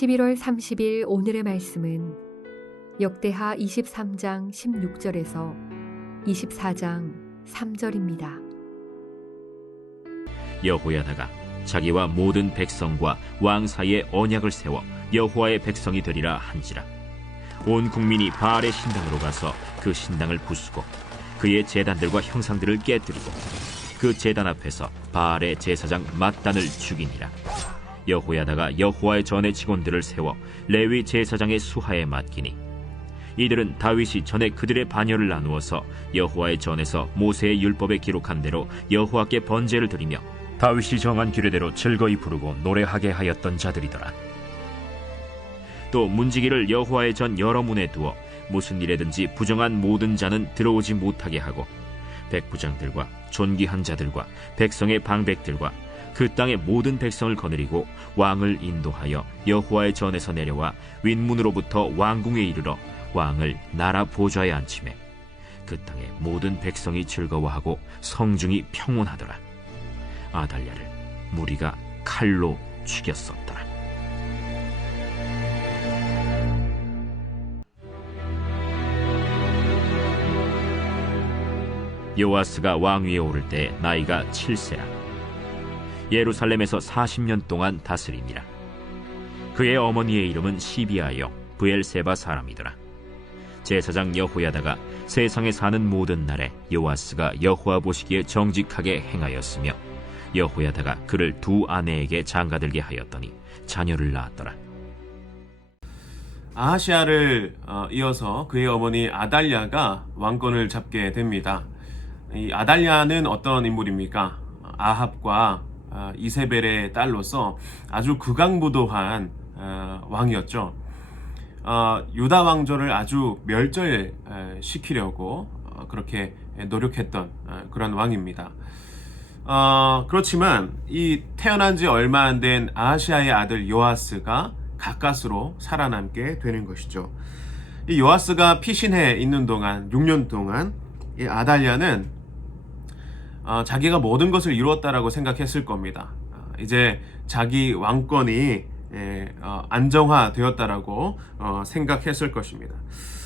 11월 30일 오늘의 말씀은 역대하 23장 16절에서 24장 3절입니다. 여호야다가 자기와 모든 백성과 왕 사이에 언약을 세워 여호와의 백성이 되리라 한지라. 온 국민이 바알의 신당으로 가서 그 신당을 부수고 그의 제단들과 형상들을 깨뜨리고 그 제단 앞에서 바알의 제사장 맏단을 죽이니라. 여호야다가 여호와의 전의 직원들을 세워 레위 제사장의 수하에 맡기니 이들은 다윗이 전에 그들의 반열을 나누어서 여호와의 전에서 모세의 율법에 기록한 대로 여호와께 번제를 드리며 다윗이 정한 규례대로 즐거이 부르고 노래하게 하였던 자들이더라. 또 문지기를 여호와의 전 여러 문에 두어 무슨 일에든지 부정한 모든 자는 들어오지 못하게 하고 백부장들과 존귀한 자들과 백성의 방백들과 그 땅의 모든 백성을 거느리고 왕을 인도하여 여호와의 전에서 내려와 윗문으로부터 왕궁에 이르러 왕을 나라 보좌에 앉히매 그 땅의 모든 백성이 즐거워하고 성중이 평온하더라. 아달랴를 무리가 칼로 죽였었더라. 요아스가 왕위에 오를 때 나이가 7세라. 예루살렘에서 40년 동안 다스리니라. 그의 어머니의 이름은 시비아여 브엘세바 사람이더라. 제사장 여호야다가 세상에 사는 모든 날에 요아스가 여호와 보시기에 정직하게 행하였으며 여호야다가 그를 두 아내에게 장가들게 하였더니 자녀를 낳았더라. 아하시아를 이어서 그의 어머니 아달랴가 왕권을 잡게 됩니다. 이 아달랴는 어떤 인물입니까? 아합과 이세벨의 딸로서 아주 극악무도한 왕이었죠. 유다 왕조를 아주 멸절시키려고 그렇게 노력했던 그런 왕입니다. 그렇지만 이 태어난 지 얼마 안 된 아하시아의 아들 요아스가 가까스로 살아남게 되는 것이죠. 이 요아스가 피신해 있는 동안 6년 동안 이 아달랴는 자기가 모든 것을 이루었다라고 생각했을 겁니다. 이제 자기 왕권이 안정화되었다라고 생각했을 것입니다.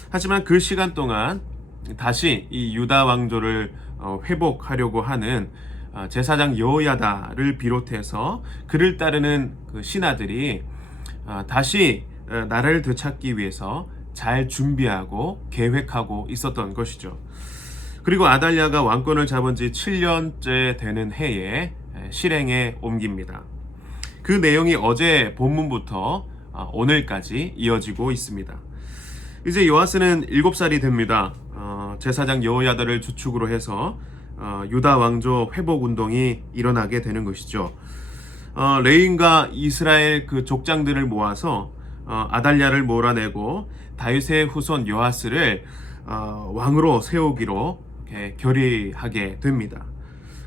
하지만 그 시간 동안 다시 이 유다 왕조를 회복하려고 하는 제사장 여호야다를 비롯해서 그를 따르는 그 신하들이 다시 나라를 되찾기 위해서 잘 준비하고 계획하고 있었던 것이죠. 그리고 아달랴가 왕권을 잡은 지 7년째 되는 해에 실행에 옮깁니다. 그 내용이 어제 본문부터 오늘까지 이어지고 있습니다. 이제 요아스는 7살이 됩니다. 제사장 여호야다를 주축으로 해서 유다 왕조 회복 운동이 일어나게 되는 것이죠. 레윈과 이스라엘 그 족장들을 모아서 아달랴를 몰아내고 다윗의 후손 요아스를 왕으로 세우기로 결의하게 됩니다.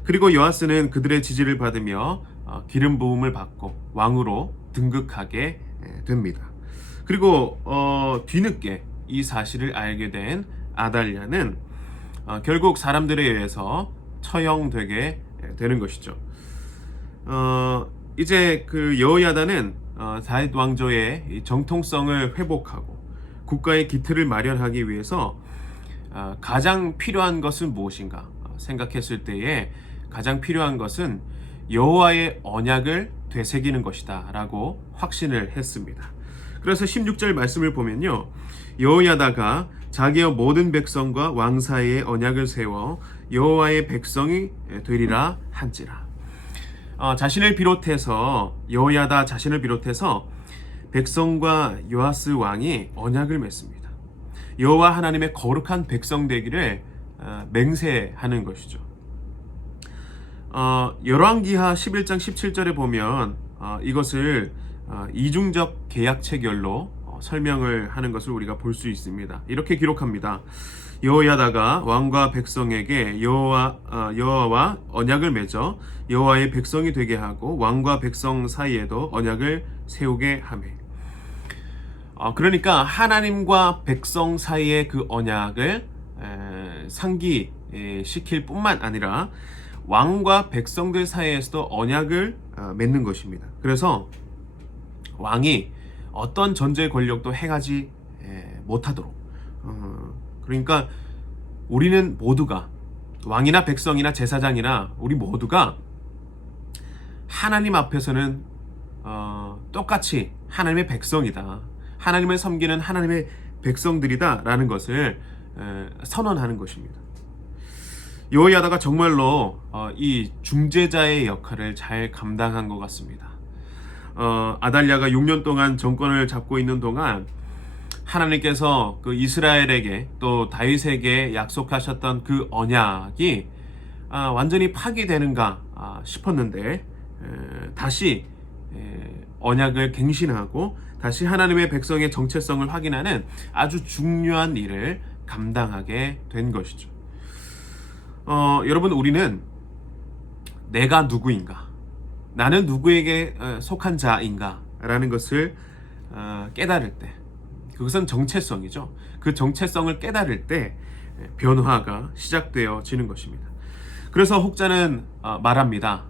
그리고 요아스는 그들의 지지를 받으며 기름 부음을 받고 왕으로 등극하게 됩니다. 그리고 뒤늦게 이 사실을 알게 된 아달랴는 결국 사람들에 의해서 처형되게 되는 것이죠. 이제 그 여호야다는 다윗 왕조의 정통성을 회복하고 국가의 기틀을 마련하기 위해서 가장 필요한 것은 무엇인가 생각했을 때에 가장 필요한 것은 여호와의 언약을 되새기는 것이다 라고 확신을 했습니다. 그래서 16절 말씀을 보면요, 여호야다가 자기의 모든 백성과 왕 사이에 언약을 세워 여호와의 백성이 되리라 한지라. 자신을 비롯해서 여호야다 자신을 비롯해서 백성과 요아스 왕이 언약을 맺습니다. 여호와 하나님의 거룩한 백성 되기를 맹세하는 것이죠. 열왕기하 11장 17절에 보면 이것을 이중적 계약 체결로 설명을 하는 것을 우리가 볼 수 있습니다. 이렇게 기록합니다. 여호야다가 왕과 백성에게 여호와와 언약을 맺어 여호와의 백성이 되게 하고 왕과 백성 사이에도 언약을 세우게 하매. 그러니까 하나님과 백성 사이의 그 언약을 상기시킬 뿐만 아니라 왕과 백성들 사이에서도 언약을 맺는 것입니다. 그래서 왕이 어떤 전제 권력도 행하지 못하도록. 그러니까 우리는 모두가, 왕이나 백성이나 제사장이나 우리 모두가 하나님 앞에서는 똑같이 하나님의 백성이다, 하나님을 섬기는 하나님의 백성들이다 라는 것을 선언하는 것입니다. 여호야다가 정말로 이 중재자의 역할을 잘 감당한 것 같습니다. 아달랴가 6년 동안 정권을 잡고 있는 동안 하나님께서 그 이스라엘에게 또 다윗에게 약속하셨던 그 언약이 완전히 파기되는가 싶었는데 다시 언약을 갱신하고 다시 하나님의 백성의 정체성을 확인하는 아주 중요한 일을 감당하게 된 것이죠. 여러분, 우리는 내가 누구인가, 나는 누구에게 속한 자인가 라는 것을 깨달을 때, 그것은 정체성이죠. 그 정체성을 깨달을 때 변화가 시작되어지는 것입니다. 그래서 혹자는 말합니다.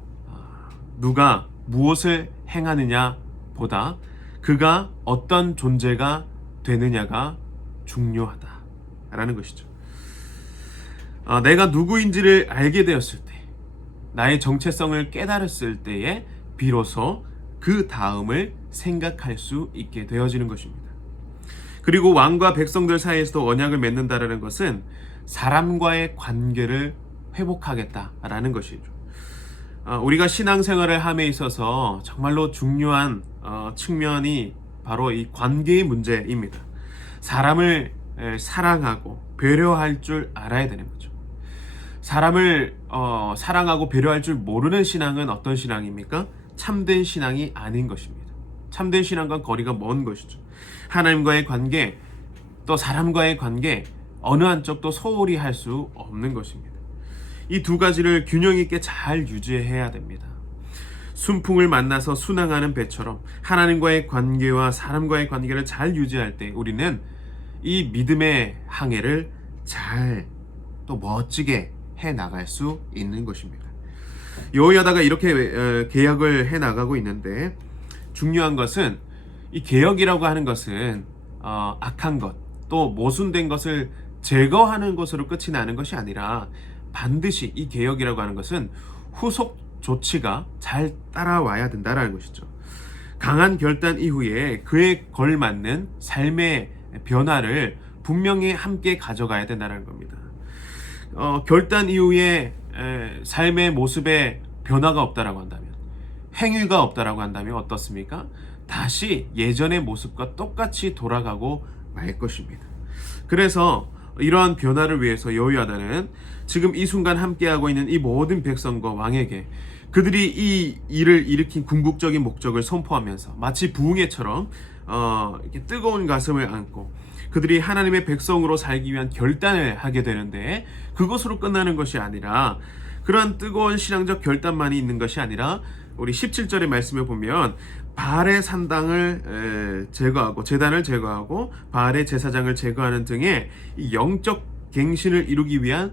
누가 무엇을 행하느냐 보다 그가 어떤 존재가 되느냐가 중요하다 라는 것이죠. 내가 누구인지를 알게 되었을 때, 나의 정체성을 깨달았을 때에 비로소 그 다음을 생각할 수 있게 되어지는 것입니다. 그리고 왕과 백성들 사이에서도 언약을 맺는다라는 것은 사람과의 관계를 회복하겠다라는 것이죠. 우리가 신앙생활을 함에 있어서 정말로 중요한 측면이 바로 이 관계의 문제입니다. 사람을 사랑하고 배려할 줄 알아야 되는 거죠. 사람을 사랑하고 배려할 줄 모르는 신앙은 어떤 신앙입니까? 참된 신앙이 아닌 것입니다. 참된 신앙과 거리가 먼 것이죠. 하나님과의 관계, 또 사람과의 관계, 어느 한쪽도 소홀히 할 수 없는 것입니다. 이 두 가지를 균형 있게 잘 유지해야 됩니다. 순풍을 만나서 순항하는 배처럼 하나님과의 관계와 사람과의 관계를 잘 유지할 때 우리는 이 믿음의 항해를 잘 또 멋지게 해 나갈 수 있는 것입니다. 여호야다가 이렇게 개혁을 해 나가고 있는데, 중요한 것은 이 개혁이라고 하는 것은 악한 것, 또 모순된 것을 제거하는 것으로 끝이 나는 것이 아니라 반드시 이 개혁이라고 하는 것은 후속 조치가 잘 따라와야 된다는 것이죠. 강한 결단 이후에 그에 걸맞는 삶의 변화를 분명히 함께 가져가야 된다는 겁니다. 결단 이후에 삶의 모습에 변화가 없다라고 한다면, 행위가 없다라고 한다면 어떻습니까? 다시 예전의 모습과 똑같이 돌아가고 말 것입니다. 그래서 이러한 변화를 위해서 여호야다는 지금 이 순간 함께하고 있는 이 모든 백성과 왕에게 그들이 이 일을 일으킨 궁극적인 목적을 선포하면서 마치 부흥회처럼 이렇게 뜨거운 가슴을 안고 그들이 하나님의 백성으로 살기 위한 결단을 하게 되는데, 그것으로 끝나는 것이 아니라, 그러한 뜨거운 신앙적 결단만이 있는 것이 아니라 우리 17절의 말씀을 보면 바알의 산당을 제거하고 제단을 제거하고 바알의 제사장을 제거하는 등의 이 영적 갱신을 이루기 위한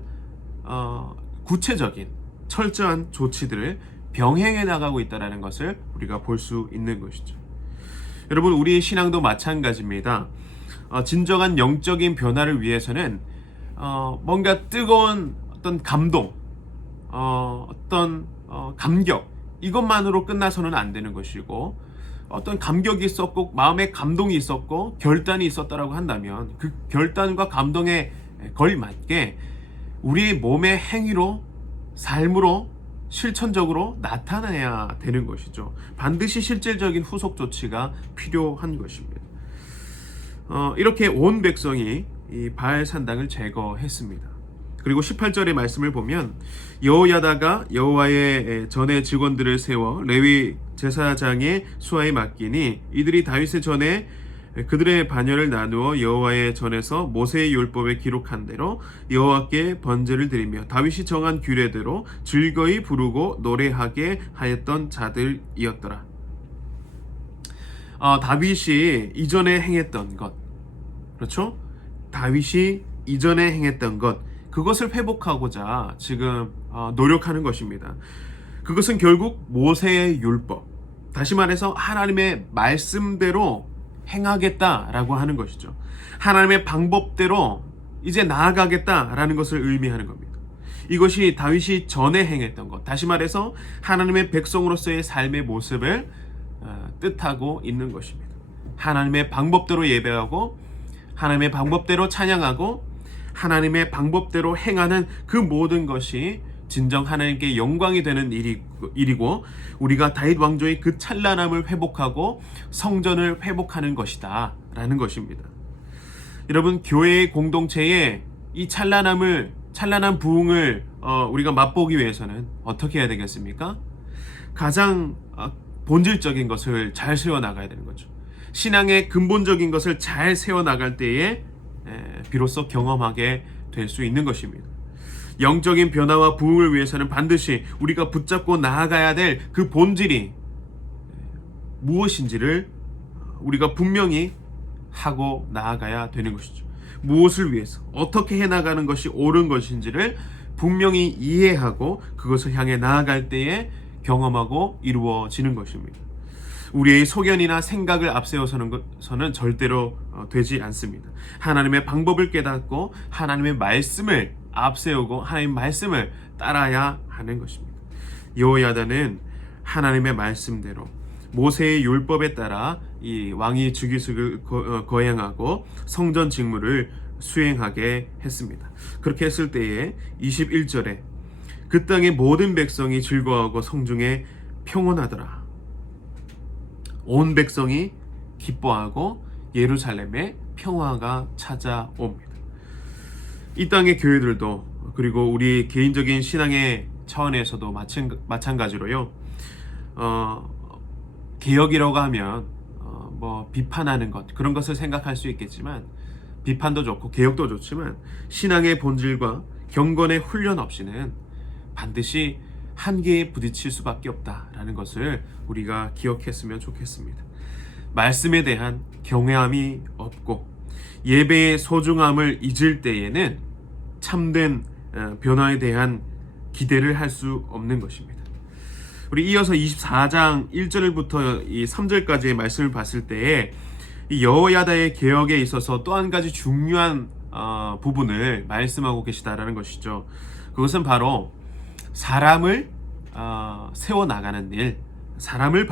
구체적인 철저한 조치들을 병행해 나가고 있다는 것을 우리가 볼 수 있는 것이죠. 여러분, 우리의 신앙도 마찬가지입니다. 진정한 영적인 변화를 위해서는 뭔가 뜨거운 어떤 감동, 어떤 감격, 이것만으로 끝나서는 안 되는 것이고, 어떤 감격이 있었고 마음의 감동이 있었고 결단이 있었다라고 한다면 그 결단과 감동에 걸맞게 우리의 몸의 행위로, 삶으로 실천적으로 나타나야 되는 것이죠. 반드시 실질적인 후속 조치가 필요한 것입니다. 이렇게 온 백성이 이 바알 산당을 제거했습니다. 그리고 18절의 말씀을 보면 여호야다가 여호와의 전에 직원들을 세워 레위 제사장의 수하에 맡기니 이들이 다윗의 전에 그들의 반열을 나누어 여호와의 전에서 모세의 율법에 기록한 대로 여호와께 번제를 드리며 다윗이 정한 규례대로 즐거이 부르고 노래하게 하였던 자들이었더라. 다윗이 이전에 행했던 것, 그렇죠? 다윗이 이전에 행했던 것, 그것을 회복하고자 지금 노력하는 것입니다. 그것은 결국 모세의 율법, 다시 말해서 하나님의 말씀대로 행하겠다라고 하는 것이죠. 하나님의 방법대로 이제 나아가겠다라는 것을 의미하는 겁니다. 이것이 다윗이 전에 행했던 것, 다시 말해서 하나님의 백성으로서의 삶의 모습을 뜻하고 있는 것입니다. 하나님의 방법대로 예배하고 하나님의 방법대로 찬양하고 하나님의 방법대로 행하는 그 모든 것이 진정 하나님께 영광이 되는 일이고 우리가 다윗 왕조의 그 찬란함을 회복하고 성전을 회복하는 것이다 라는 것입니다. 여러분, 교회의 공동체에 이 찬란한 부흥을 우리가 맛보기 위해서는 어떻게 해야 되겠습니까? 가장 본질적인 것을 잘 세워나가야 되는 거죠. 신앙의 근본적인 것을 잘 세워나갈 때에 비로소 경험하게 될 수 있는 것입니다. 영적인 변화와 부흥을 위해서는 반드시 우리가 붙잡고 나아가야 될 그 본질이 무엇인지를 우리가 분명히 하고 나아가야 되는 것이죠. 무엇을 위해서 어떻게 해나가는 것이 옳은 것인지를 분명히 이해하고 그것을 향해 나아갈 때에 경험하고 이루어지는 것입니다. 우리의 소견이나 생각을 앞세워서는 절대로 되지 않습니다. 하나님의 방법을 깨닫고 하나님의 말씀을 앞세우고 하나님의 말씀을 따라야 하는 것입니다. 여호야다는 하나님의 말씀대로 모세의 율법에 따라 이 왕이 주기식을 거행하고 성전 직무를 수행하게 했습니다. 그렇게 했을 때에 21절에 그 땅의 모든 백성이 즐거워하고 성중에 평온하더라. 온 백성이 기뻐하고 예루살렘에 평화가 찾아옵니다. 이 땅의 교회들도 그리고 우리 개인적인 신앙의 차원에서도 마찬가지로요. 개혁이라고 하면 뭐 비판하는 것 그런 것을 생각할 수 있겠지만 비판도 좋고 개혁도 좋지만 신앙의 본질과 경건의 훈련 없이는 반드시 한계에 부딪힐 수밖에 없다라는 것을 우리가 기억했으면 좋겠습니다. 말씀에 대한 경외함이 없고 예배의 소중함을 잊을 때에는 참된 변화에 대한 기대를 할 수 없는 것입니다. 우리 이어서 24장 1절부터 이 3절까지의 말씀을 봤을 때에 이 여호야다의 개혁에 있어서 또 한 가지 중요한 부분을 말씀하고 계시다라는 것이죠. 그것은 바로 사람을 세워나가는 일, 사람을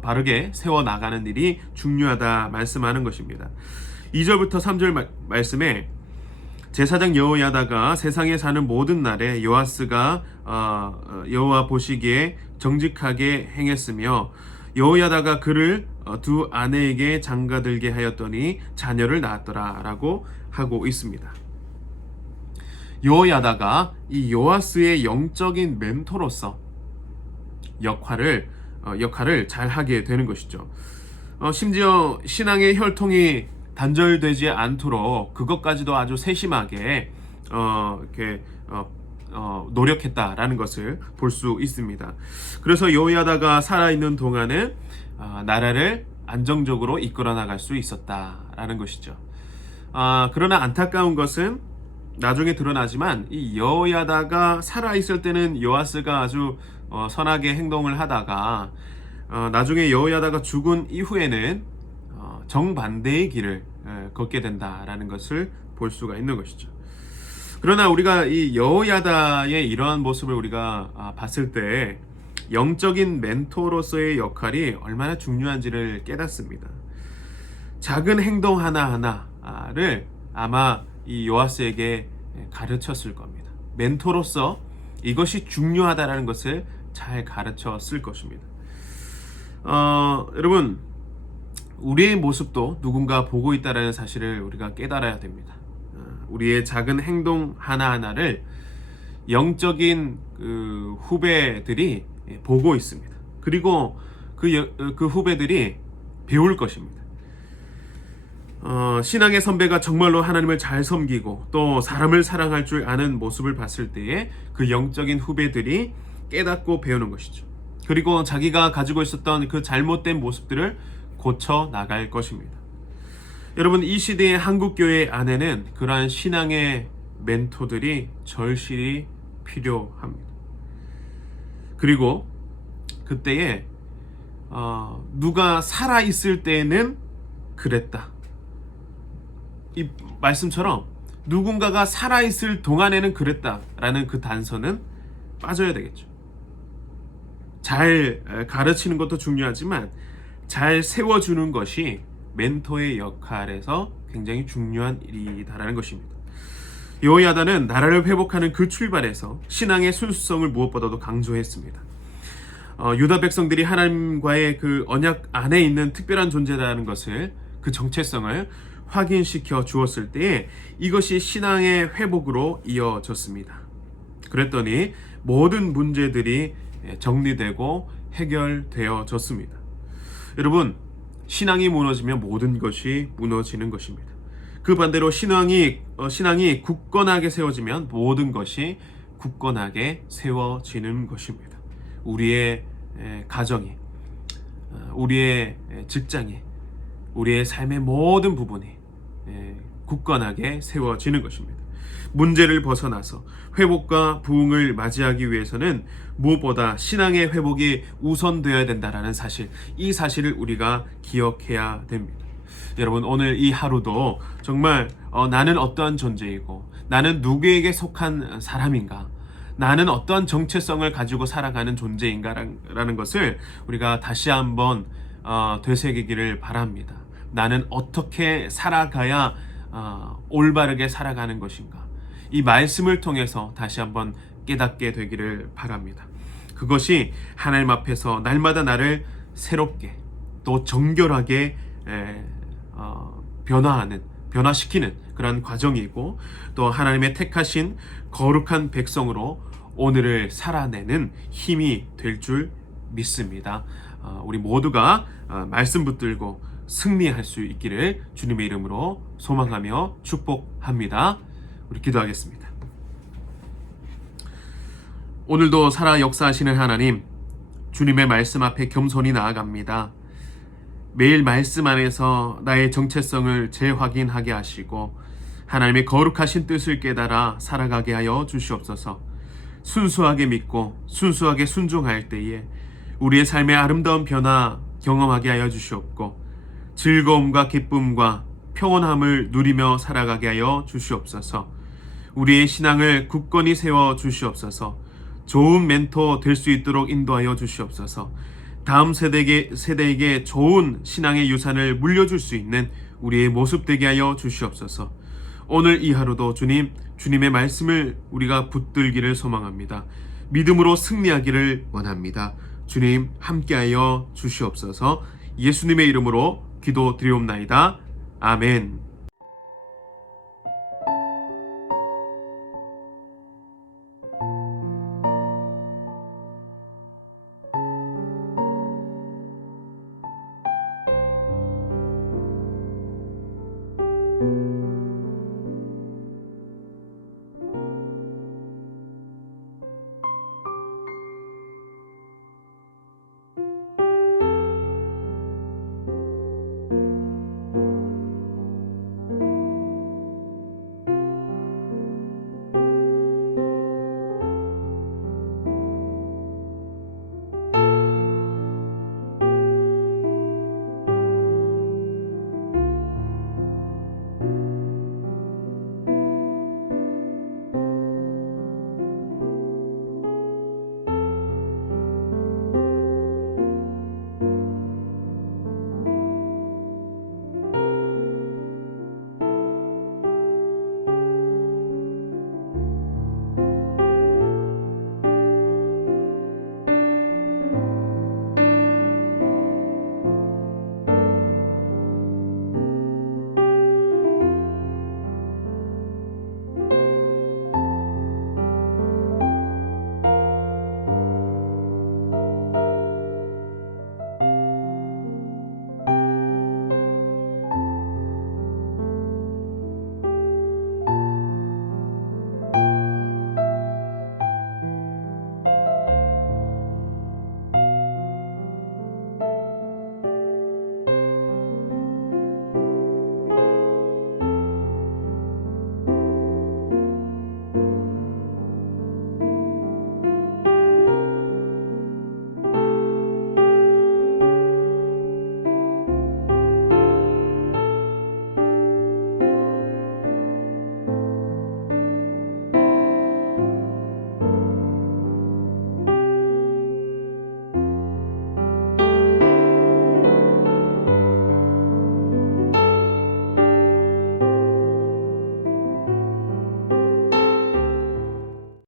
바르게 세워나가는 일이 중요하다 말씀하는 것입니다. 2절부터 3절 말씀에 제사장 여호야다가 세상에 사는 모든 날에 요아스가 여호와 보시기에 정직하게 행했으며 여호야다가 그를 두 아내에게 장가들게 하였더니 자녀를 낳았더라 라고 하고 있습니다. 여호야다가 이 요아스의 영적인 멘토로서 역할을 잘 하게 되는 것이죠. 심지어 신앙의 혈통이 단절되지 않도록 그것까지도 아주 세심하게 노력했다라는 것을 볼 수 있습니다. 그래서 여호야다가 살아있는 동안은 나라를 안정적으로 이끌어 나갈 수 있었다라는 것이죠. 그러나 안타까운 것은 나중에 드러나지만 이 여호야다가 살아있을 때는 요아스가 아주 선하게 행동을 하다가 나중에 여호야다가 죽은 이후에는 정반대의 길을 걷게 된다라는 것을 볼 수가 있는 것이죠. 그러나 우리가 이 여호야다의 이러한 모습을 우리가 봤을 때 영적인 멘토로서의 역할이 얼마나 중요한지를 깨닫습니다. 작은 행동 하나하나를 아마 이 요아스에게 가르쳤을 겁니다. 멘토로서 이것이 중요하다라는 것을 잘 가르쳤을 것입니다. 여러분, 우리의 모습도 누군가 보고 있다는 사실을 우리가 깨달아야 됩니다. 우리의 작은 행동 하나하나를 영적인 후배들이 보고 있습니다. 그리고 그 후배들이 배울 것입니다. 신앙의 선배가 정말로 하나님을 잘 섬기고 또 사람을 사랑할 줄 아는 모습을 봤을 때에 그 영적인 후배들이 깨닫고 배우는 것이죠. 그리고 자기가 가지고 있었던 그 잘못된 모습들을 고쳐 나갈 것입니다. 여러분, 이 시대의 한국교회 안에는 그러한 신앙의 멘토들이 절실히 필요합니다. 그리고 그때에 누가 살아있을 때는 그랬다. 이 말씀처럼 누군가가 살아있을 동안에는 그랬다라는 그 단서는 빠져야 되겠죠. 잘 가르치는 것도 중요하지만 잘 세워주는 것이 멘토의 역할에서 굉장히 중요한 일이다라는 것입니다. 여호야다는 나라를 회복하는 그 출발에서 신앙의 순수성을 무엇보다도 강조했습니다. 유다 백성들이 하나님과의 그 언약 안에 있는 특별한 존재라는 것을, 그 정체성을 확인시켜 주었을 때에 이것이 신앙의 회복으로 이어졌습니다. 그랬더니 모든 문제들이 정리되고 해결되어졌습니다. 여러분, 신앙이 무너지면 모든 것이 무너지는 것입니다. 그 반대로 신앙이 굳건하게 세워지면 모든 것이 굳건하게 세워지는 것입니다. 우리의 가정이, 우리의 직장이, 우리의 삶의 모든 부분이 굳건하게 세워지는 것입니다. 문제를 벗어나서 회복과 부흥을 맞이하기 위해서는 무엇보다 신앙의 회복이 우선되어야 된다는 사실, 이 사실을 우리가 기억해야 됩니다. 여러분, 오늘 이 하루도 정말 나는 어떠한 존재이고 나는 누구에게 속한 사람인가, 나는 어떠한 정체성을 가지고 살아가는 존재인가라는 것을 우리가 다시 한번 되새기기를 바랍니다. 나는 어떻게 살아가야 올바르게 살아가는 것인가, 이 말씀을 통해서 다시 한번 깨닫게 되기를 바랍니다. 그것이 하나님 앞에서 날마다 나를 새롭게 또 정결하게 변화시키는 그런 과정이고, 또 하나님의 택하신 거룩한 백성으로 오늘을 살아내는 힘이 될 줄 믿습니다. 우리 모두가 말씀 붙들고 승리할 수 있기를 주님의 이름으로 소망하며 축복합니다. 우리 기도하겠습니다. 오늘도 살아 역사하시는 하나님, 주님의 말씀 앞에 겸손히 나아갑니다. 매일 말씀 안에서 나의 정체성을 재확인하게 하시고 하나님의 거룩하신 뜻을 깨달아 살아가게 하여 주시옵소서. 순수하게 믿고 순수하게 순종할 때에 우리의 삶의 아름다운 변화 경험하게 하여 주시옵고, 즐거움과 기쁨과 평온함을 누리며 살아가게 하여 주시옵소서. 우리의 신앙을 굳건히 세워 주시옵소서. 좋은 멘토 될 수 있도록 인도하여 주시옵소서. 다음 세대에게 좋은 신앙의 유산을 물려줄 수 있는 우리의 모습 되게 하여 주시옵소서. 오늘 이 하루도 주님의 말씀을 우리가 붙들기를 소망합니다. 믿음으로 승리하기를 원합니다. 주님, 함께하여 주시옵소서. 예수님의 이름으로 기도드리옵나이다. 아멘.